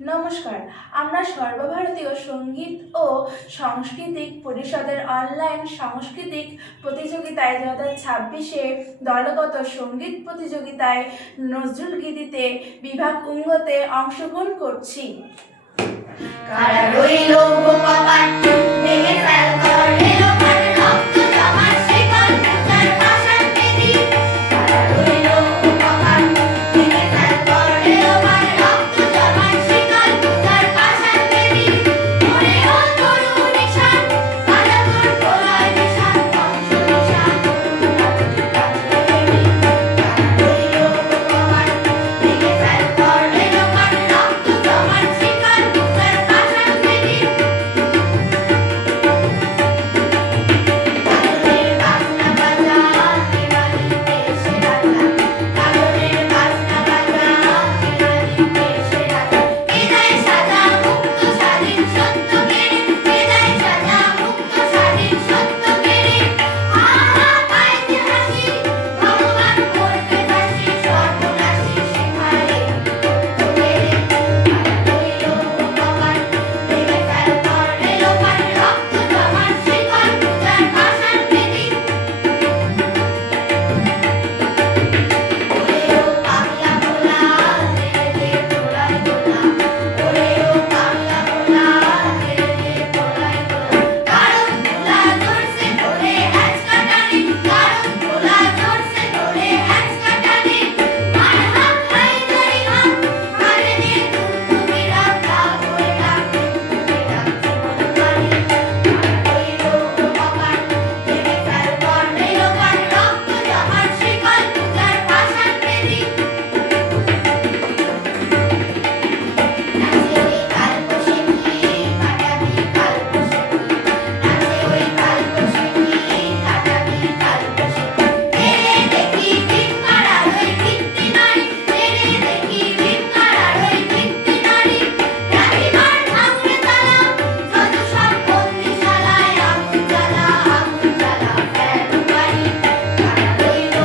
নমস্কার, আমরা সর্বভারতীয় সঙ্গীত ও সাংস্কৃতিক পরিষদের অনলাইন সাংস্কৃতিক প্রতিযোগিতায় 2026-এ দলগত সঙ্গীত প্রতিযোগিতায় নজরুল গীতিতে বিভাগ অঙ্গতে অংশগ্রহণ করছি। কারা রইল কপাট ভেঙে ফেল করে লোকার রক্ত জমার শিকল পূজার পাষাণ বেদী। কারা রইল কপাট ভেঙে ফেল করে লোকার রক্ত জমার শিকল পূজার পাষাণ বেদী। ওরে ও তরু নিশান কারা তোর প্রলয় নিশান বংশ নিশান কারা রইল কপাট ভেঙে ফেল করে লোকার রক্ত জমার শিকল পূজার পাষাণ বেদী। কারণের বাজনা বাজা দিওয়ালিতে সেরা গান, কারণের বাজনা বাজা দিওয়ালিতে সেরা গান। বিদায় সাজা মুক্ত স্বাধীন সত্য কেড়ে, বিদায় সাজা মুক্ত স্বাধীন সত্য কেড়ে। আহা পাইতে হাসি ভগবান করবে ফাঁসি সর্বনাশী শেখালে করতো মেরে। কারা রইল কপাট ভেঙে ফেল করে লোকার রক্ত জমার শিকল পূজার পাষাণ বেদী। ওরে ও পাগলা ভোলা দে দে তোলায় দোলা, ওরে ও পাগলা ভোলা দে দে তোলায় দোলা। কারণ ভোলা ধরছে ধরে হ্যাঁচকা টানে, কারণ ভোলা ধরছে ধরে হ্যাঁচকা টানে। মার হাত হায়দারি হাত কানে নিয়ে তুমি রাত ডাক ওরে ডাক তুমি ডাক জীবন কানে। কারা রইল কপাট ভেঙে ফেল করে লোকার রক্ত জমার শিকল পূজার পাষাণ বেদী। নাচে ওই কালবৈশাখী কাটাবি কালবৈশাখী, নাচে ওই কালবৈশাখী কাটাবি কালবৈশাখী। তেরে দেখি ভিক্ষার আলোয় ভিত্তি নারী, তেরে দেখি ভিক্ষার আলোয় ভিত্তি নারী। রাখিবার ভাঙড়ে তালা যত সব বন্দিশালায় আগুন জ্বালা ফেল বাড়ি। কারা রইল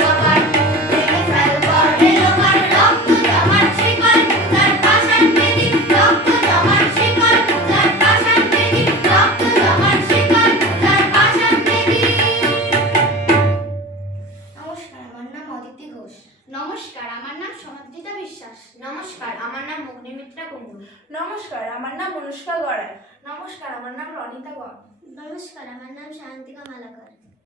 কপাট ভেঙে ফেল করে লোকার রক্ত জমার শিকল পূজার পাষাণ বেদী, রক্ত জমার শিকল পূজার পাষাণ বেদী, রক্ত জমার শিকল পূজার পাষাণ বেদী। নমস্কার, আমার নাম অদিতি ঘোষ। নমস্কার, আমার নাম সমাদৃতা বিশ্বাস। নমস্কার, আমার নাম অগ্নিমিত্রা কুণ্ডু। নমস্কার, আমার নাম অনুষ্কা গড়াই। নমস্কার, আমার নাম রনিতা গড়। নমস্কার, আমার নাম শান্তিকা মালাকার।